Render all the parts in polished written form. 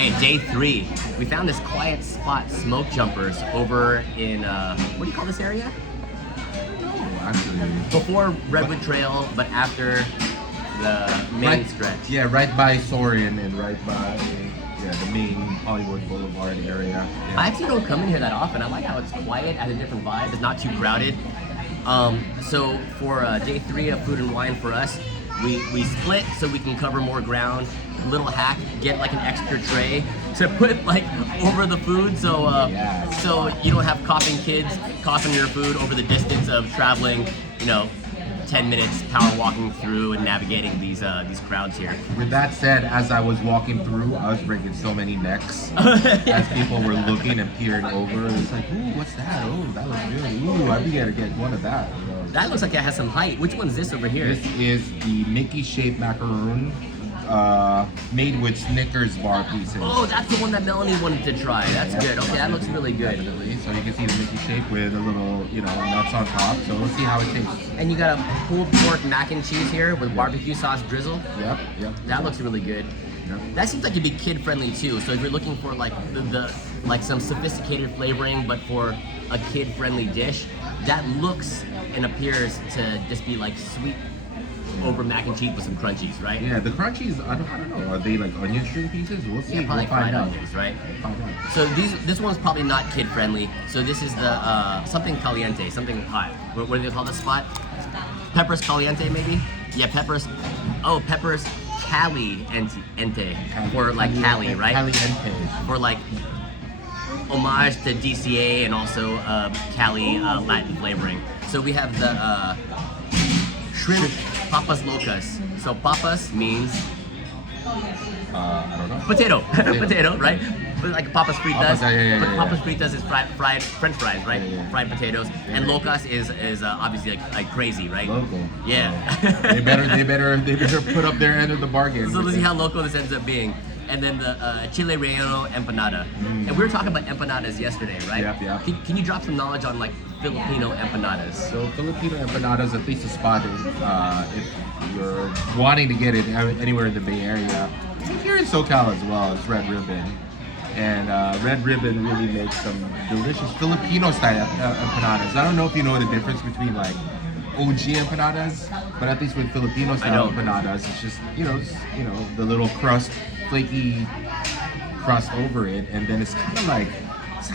Hey, day 3. We found this quiet spot, Smoke Jumpers, over in, what do you call this area? Actually, Before Redwood Trail, but after the main stretch. Yeah, right by Sorin and right by the main Hollywood Boulevard area. Yeah. I actually don't come in here that often. I like how it's quiet, has a different vibe. It's not too crowded. So for day 3 of Food and Wine for us, we split so we can cover more ground. Little hack, get like an extra tray to put like over the food, so so you don't have coughing kids coughing your food over the distance of traveling, 10 minutes power walking through and navigating these crowds here. With that said, as I was walking through, I was breaking so many necks as people were looking and peering over. It was like, ooh, what's that? Oh, that looks really. Ooh, I'd be able to get one of that. That looks like it has some height. Which one's this over here? This is the Mickey-shaped Macaron. Made with Snickers bar pieces. Oh, that's the one that Melanie wanted to try. That's good. Okay, that looks really good. Definitely. So you can see the Mickey shape with a little, nuts on top. So let's see how it tastes. And you got a pulled pork mac and cheese here with barbecue sauce drizzle. Yep. That looks really good. Yep. That seems like it'd be kid friendly too. So if you're looking for like the like some sophisticated flavoring, but for a kid friendly dish, that looks and appears to just be like sweet over mac and cheese with some crunchies, right? Yeah, the crunchies, I don't know, are they like onion string pieces? We'll see. Yeah, probably fried onions, right? So this one's probably not kid friendly. So this is the something Cali-ente, something hot. What do they call this spot? Peppers Cali-ente maybe? Yeah, peppers. Oh, peppers Cali-ente for like Cali, right? Cali-ente. For like homage to DCA and also Cali Latin flavoring. So we have the shrimp papas locas. So papas means I don't know. potato, potato, right? Like papas fritas. Papas yeah. fritas is fried French fries, right? Yeah. Fried potatoes. And locas is obviously like crazy, right? Local. Yeah. They better put up their end of the bargain. So let's see how local this ends up being. And then the Chile Relleno Empanada. And we were talking about empanadas yesterday, right? Yep. Can you drop some knowledge on like Filipino empanadas? So Filipino empanadas, at least a spot if you're wanting to get it anywhere in the Bay Area. Here in SoCal as well, it's Red Ribbon. And Red Ribbon really makes some delicious Filipino style empanadas. I don't know if you know the difference between like OG empanadas, but at least with Filipino style empanadas, it's just the little crust, flaky crust over it, and then it's kind of like it's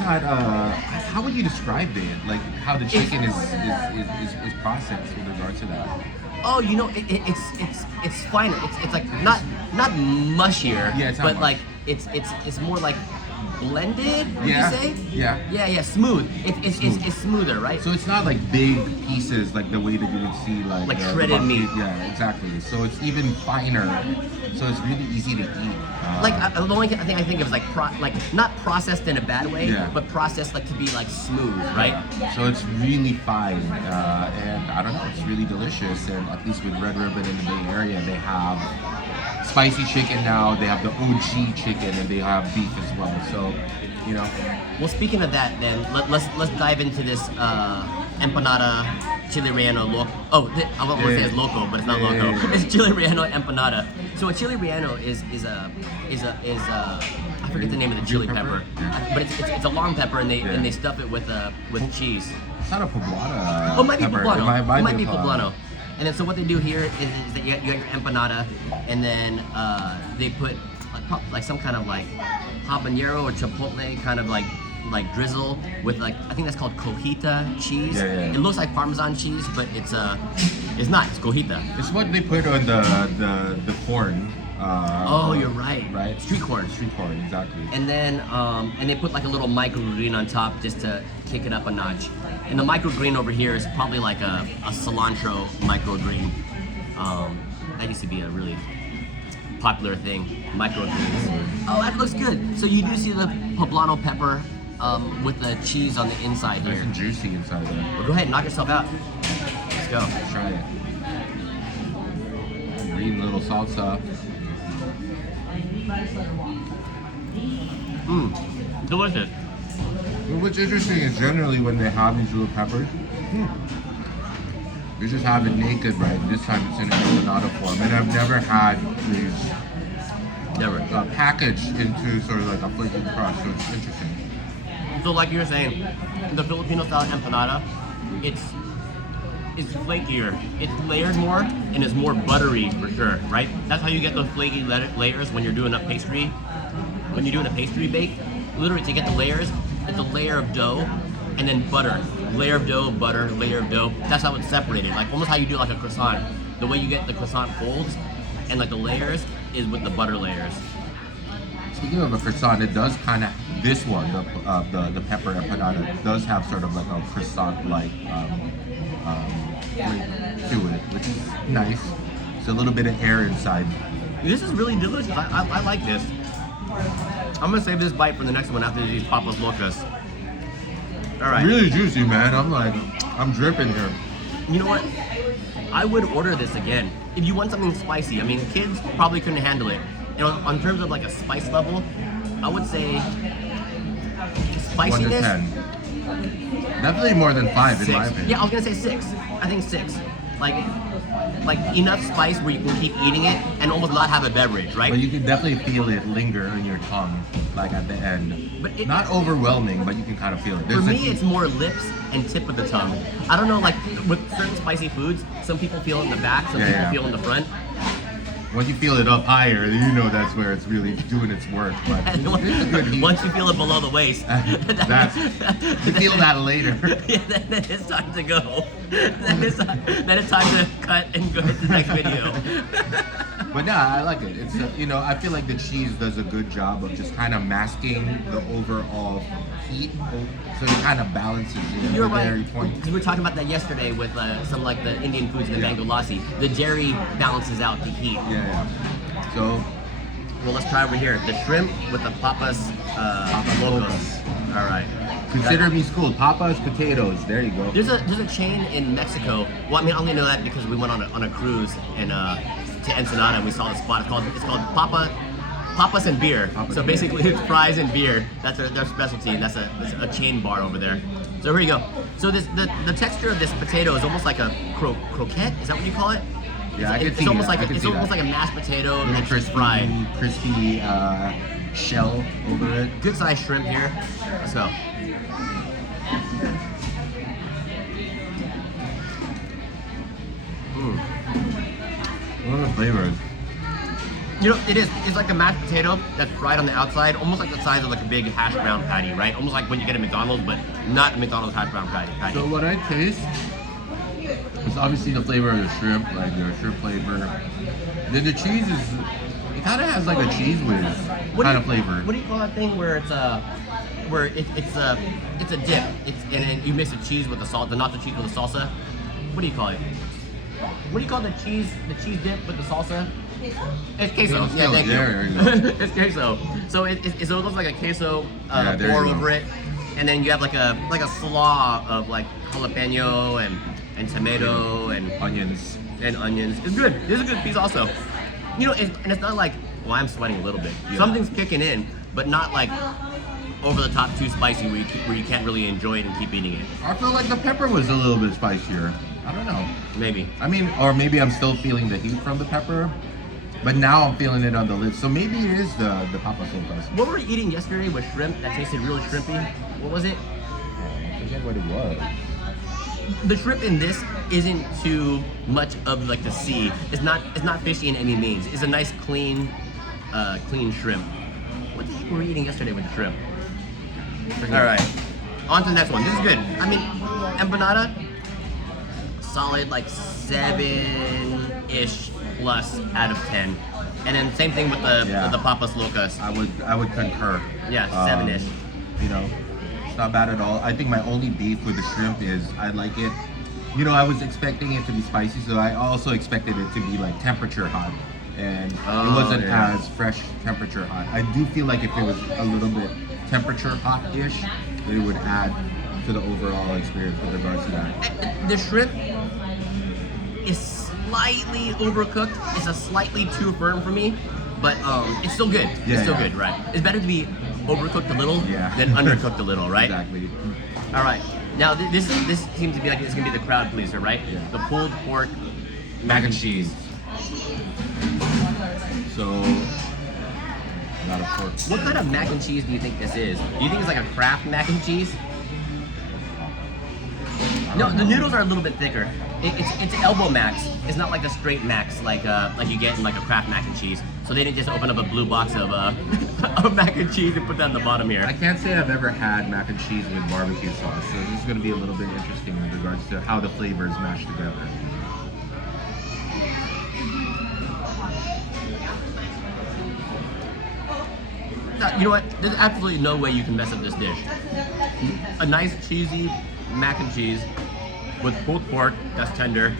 not how would you describe it? Like how the chicken is processed with regard to that. Oh, it's finer. It's like not mushier, yeah, it's not but much. like it's more like blended. Would you say? Yeah. Smooth. It's smoother, right? So it's not like big pieces like the way that you would see like shredded meat. Yeah, exactly. So it's even finer. So it's really easy to eat. The only thing I think of is like not processed in a bad way, but processed like to be like smooth, right? So it's really fine, and I don't know, it's really delicious. And at least with Red Ribbon in the Bay Area, they have spicy chicken now. They have the OG chicken, and they have beef as well. So, Well, speaking of that, then let's dive into this empanada Chile Relleno loco. I want to say it's loco, but it's not loco. Yeah. It's Chile Relleno empanada. So a Chile Relleno is I forget the name of the chili pepper, but it's a long pepper, and they stuff it with cheese. It's not a poblano. Oh, it might be pepper. poblano. It might be poblano. And then so what they do here is that you got your empanada, and then they put like some kind of like habanero or chipotle kind of like drizzle with like I think that's called cojita cheese. Yeah. It looks like Parmesan cheese, but it's not. It's cojita. It's what they put on the corn. Oh, you're right. Right. Street corn, exactly. And then and they put like a little microgreen on top just to kick it up a notch. And the microgreen over here is probably like a cilantro microgreen. That used to be a really popular thing, microgreens. Oh, that looks good. So you do see the poblano pepper with the cheese on the inside Nice here. and juicy inside there. Well, go ahead, knock yourself out. Let's go. Let's try it. Green little salsa. Delicious. What's interesting is generally when they have these little peppers, they just have it naked, right? This time it's in an empanada form. And I've never had these packaged into sort of like a flaky crust, so it's interesting. So like you were saying, the Filipino style empanada, it's flakier, it's layered more, and it's more buttery for sure, right? That's how you get those flaky layers when you're doing a pastry. When you're doing a pastry bake, literally to get the layers, it's a layer of dough and then butter. Layer of dough, butter, layer of dough. That's how it's separated, like almost how you do like a croissant. The way you get the croissant folds and like the layers is with the butter layers. Speaking of a croissant, it does kind of, this one, the pepper empanada, does have sort of like a croissant-like to it, which is nice. It's a little bit of air inside. This is really delicious. I like this. I'm gonna save this bite for the next one after these Papas Locas. All right. Really juicy, man. I'm dripping here. You know what? I would order this again. If you want something spicy, I mean, kids probably couldn't handle it. You know, on terms of like a spice level, I would say spiciness. 1 to 10. Definitely more than 5 in my opinion. Yeah, I was gonna say 6. I think 6. Like enough spice where you can keep eating it and almost not have a beverage, right? But you can definitely feel it linger on your tongue, like at the end. But not overwhelming, but you can kind of feel it. For me, it's more lips and tip of the tongue. I don't know, like with certain spicy foods, some people feel it in the back, some people feel it in the front. Once you feel it up higher, you know that's where it's really doing its work. But it's a good heat. Once you feel it below the waist, you feel that later. Yeah, then it's time to go. Then it's time to cut and go to the next video. But no, I like it. It's I feel like the cheese does a good job of just kind of masking the overall heat, so it kind of balances it. You're right. Because we were talking about that yesterday with some like the Indian foods, the mango lassi. The dairy balances out the heat. Yeah. So, well, let's try over here. The shrimp with the Papas Locas. All right. Consider me schooled. Papas, potatoes. There you go. There's a chain in Mexico. Well, I mean, I only know that because we went on a cruise and to Ensenada and we saw the spot. It's called Papas and beer. So basically, it's fries and beer. That's their specialty, and that's a chain bar over there. So here you go. So the texture of this potato is almost like a croquette. Is that what you call it? Yeah, it's almost like a mashed potato and crispy, fried. Crispy shell over it. Good sized shrimp here. So. What are the flavors? You know, it's like a mashed potato that's fried on the outside, almost like the size of like a big hash brown patty, right? Almost like when you get at McDonald's, but not McDonald's hash brown patty. So what I taste is obviously the flavor of the shrimp, like the shrimp flavor. Then the cheese it kind of has like a cheese whiz kind of flavor. What do you call that thing where it's a dip? And you mix the cheese with the salt, the nacho cheese with the salsa. What do you call it? What do you call the cheese dip with the salsa? It's queso. Yeah, thank you. There you go. It's queso. So it looks like a queso there pour you go. over it, and then you have like a slaw of like jalapeno and tomato and Onions. It's good. This is a good piece also. You know, and it's not like, well, I'm sweating a little bit. Yeah. Something's kicking in, but not like over the top too spicy where you can't really enjoy it and keep eating it. I feel like the pepper was a little bit spicier. I don't know. Maybe. I mean, or maybe I'm still feeling the heat from the pepper, but now I'm feeling it on the lips. So maybe it is the Papas Locas. What were we eating yesterday with shrimp that tasted really shrimpy? What was it? I forget what it was. The shrimp in this isn't too much of like the sea. It's not fishy in any means. It's a nice clean shrimp. What the heck were we eating yesterday with the shrimp? All right, on to the next one. This is good. I mean, empanada, solid like 7-ish plus out of 10. And then same thing with the Papas Locas. I would concur. Yeah, 7-ish. You know, it's not bad at all. I think my only beef with the shrimp is I like it. You know, I was expecting it to be spicy, so I also expected it to be like temperature hot. And it wasn't as fresh temperature hot. I do feel like if it was a little bit temperature hot-ish, it would add to the overall experience with regards to that. The shrimp is slightly overcooked. It's a slightly too firm for me, but it's still good. It's still good, right? It's better to be overcooked a little than undercooked a little, right? Exactly. All right. Now this seems to be like it's gonna be the crowd pleaser, right? Yeah. The pulled pork Mac and cheese. So course. What kind of mac and cheese do you think this is? Do you think it's like a Kraft mac and cheese? No, the noodles are a little bit thicker. It's elbow macs. It's not like the straight macs like you get in like a Kraft mac and cheese. So they didn't just open up a blue box of of mac and cheese and put that on the bottom here. I can't say I've ever had mac and cheese with barbecue sauce, so this is going to be a little bit interesting in regards to how the flavors mash together. You know what? There's absolutely no way you can mess up this dish. A nice cheesy mac and cheese with pulled pork that's tender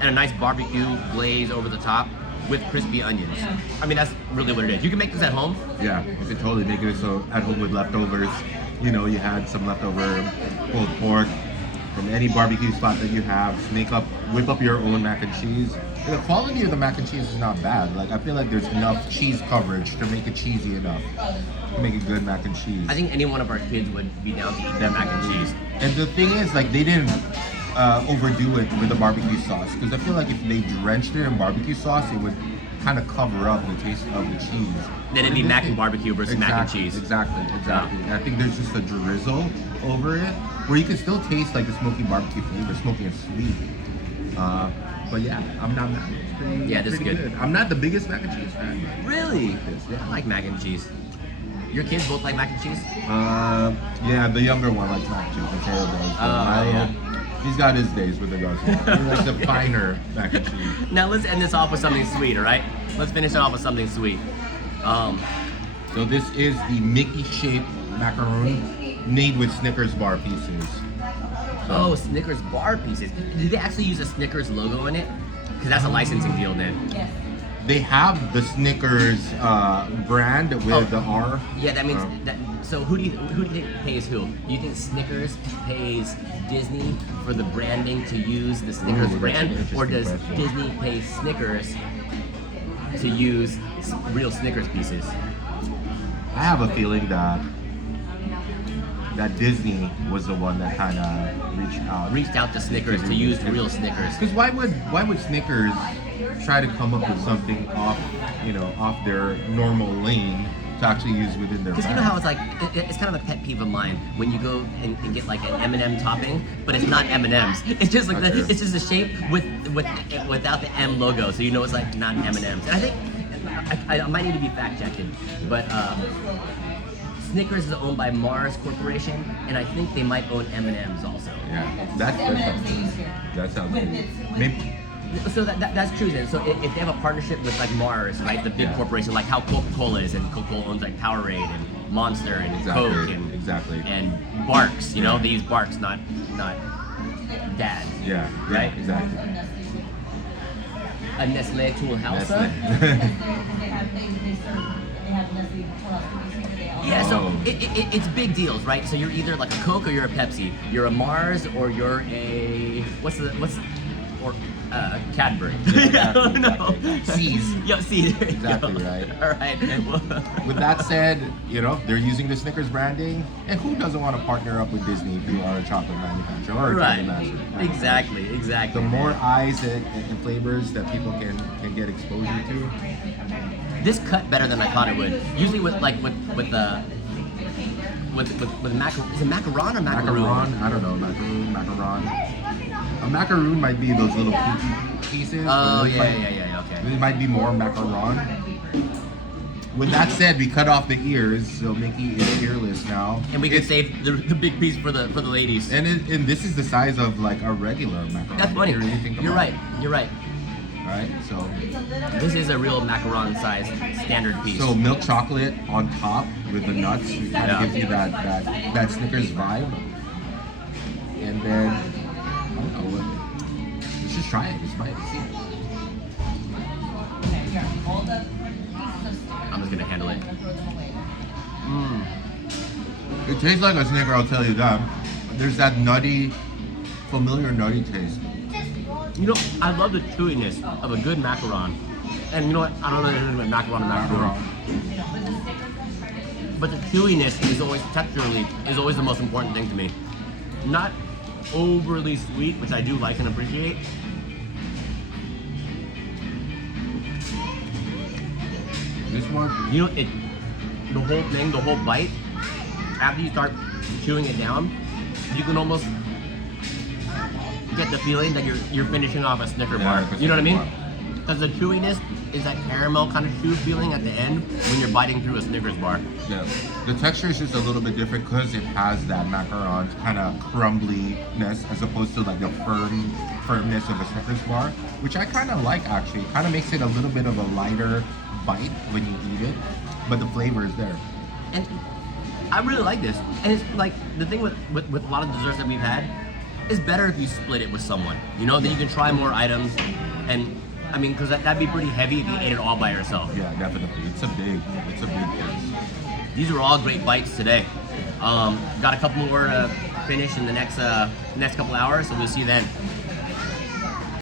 and a nice barbecue glaze over the top with crispy onions. I mean, that's really what it is. You can make this at home. Yeah, you could totally make it so at home with leftovers. You know, you had some leftover pulled pork from any barbecue spot that you have. Whip up your own mac and cheese. And the quality of the mac and cheese is not bad. Like, I feel like there's enough cheese coverage to make it cheesy enough to make a good mac and cheese. I think any one of our kids would be down to eat that mac and cheese. And the thing is, like, they didn't overdo it with the barbecue sauce, because I feel like if they drenched it in barbecue sauce, it would kind of cover up the taste of the cheese. Then it'd be mac and barbecue versus mac and cheese. Exactly. And I think there's just a drizzle over it where you can still taste like the smoky barbecue flavor, smoky and sweet. But yeah, I'm not mad. It's pretty, Yeah, this is pretty good. I'm not the biggest mac and cheese fan. But Really? yeah. I like mac and cheese. Your kids both like mac and cheese? Yeah, the younger one likes mac and cheese. Mateo does. Yeah. He's got his days with regards to that. He likes the finer mac and cheese. Now let's end this off with something sweet, all right? Let's finish it off with something sweet. So this is the Mickey-shaped Macaron made with Snickers bar pieces. Oh, Snickers bar pieces. Did they actually use a Snickers logo in it? Because that's a licensing deal then. Yes. They have the Snickers brand with the R. Yeah, that means that. So who do you think pays who? Do you think Snickers pays Disney for the branding to use the Snickers Ooh, that's brand, an or does interesting question. Disney pay Snickers to use real Snickers pieces? I have a feeling that Disney was the one that kind of Reached out to Snickers to use real Snickers. Because why would Snickers try to come up with something off their normal lane to actually use within their Because you brand? know how it's like, it's kind of a pet peeve of mine when you go and get like an M&M topping, but it's not M&Ms. It's just like Okay. it's just a shape without the M logo, so you know it's like not M&Ms. And I think I might need to be fact checked, but Snickers is owned by Mars Corporation, and I think they might own M&Ms also. Yeah, that sounds good. Maybe. So that's true then. So if they have a partnership with like Mars, right, the big Yeah. corporation, like how Coca-Cola is, and Coca-Cola owns like Powerade and Monster and Exactly, Coke and exactly. and Barks. You know, Yeah. they use Barks, not D.A.D.S. Yeah, Right? exactly. A Nestle Tool Halsa. Yeah, so Oh. it's big deals, right? So you're either like a Coke or you're a Pepsi. You're a Mars or you're a Cadbury. Yeah, no. C's. Yeah, C's. There you Exactly go. right. All right. With that said, they're using the Snickers branding, and who doesn't want to partner up with Disney if you are a chocolate manufacturer or a Right. candy manufacturer? Exactly. The more eyes and flavors that people can get exposure to. This cut better than I thought it would. Usually with macaron. Is it macaron or macaroon? Macaron, I don't know, macaron. A macaroon might be those little pieces. Oh but this yeah. Okay. It might be more macaron. With that said, we cut off the ears, so Mickey is earless now. And we can It's- save the big piece for the ladies. And this is the size of like a regular macaron. That's funny. If you really think You're about right. it. You're right. Alright, so This is a real macaron size standard piece. so milk chocolate on top with the nuts, it kind of Yeah. gives you that Snickers vibe. And then I don't know. Let's just try it. Just try it. See. I'm just gonna handle it. It tastes like a Snicker, I'll tell you that. There's that nutty, familiar nutty taste. You know, I love the chewiness of a good macaron. And you know what? I don't know anything about macaron and macaron. But the chewiness is always texturally is always the most important thing to me. Not overly sweet, which I do like and appreciate. This one, You know, the whole thing, the whole bite, after you start chewing it down, you can almost get the feeling that you're finishing off a Snicker bar. You know what I mean? Because the chewiness is that caramel kind of chew feeling at the end when you're biting through a Snickers bar. Yeah. The texture is just a little bit different because it has that macaron kind of crumbliness as opposed to like the firmness of a Snickers bar, which I kind of like actually. It kind of makes it a little bit of a lighter bite when you eat it, but the flavor is there. And I really like this. And it's like the thing with a lot of desserts that we've had, it's better if you split it with someone. You know, that you can try more items. And I mean, because that'd be pretty heavy if you ate it all by yourself. Yeah, definitely. It's a big piece. These were all great bites today. Got a couple more to finish in the next couple hours, so we'll see you then.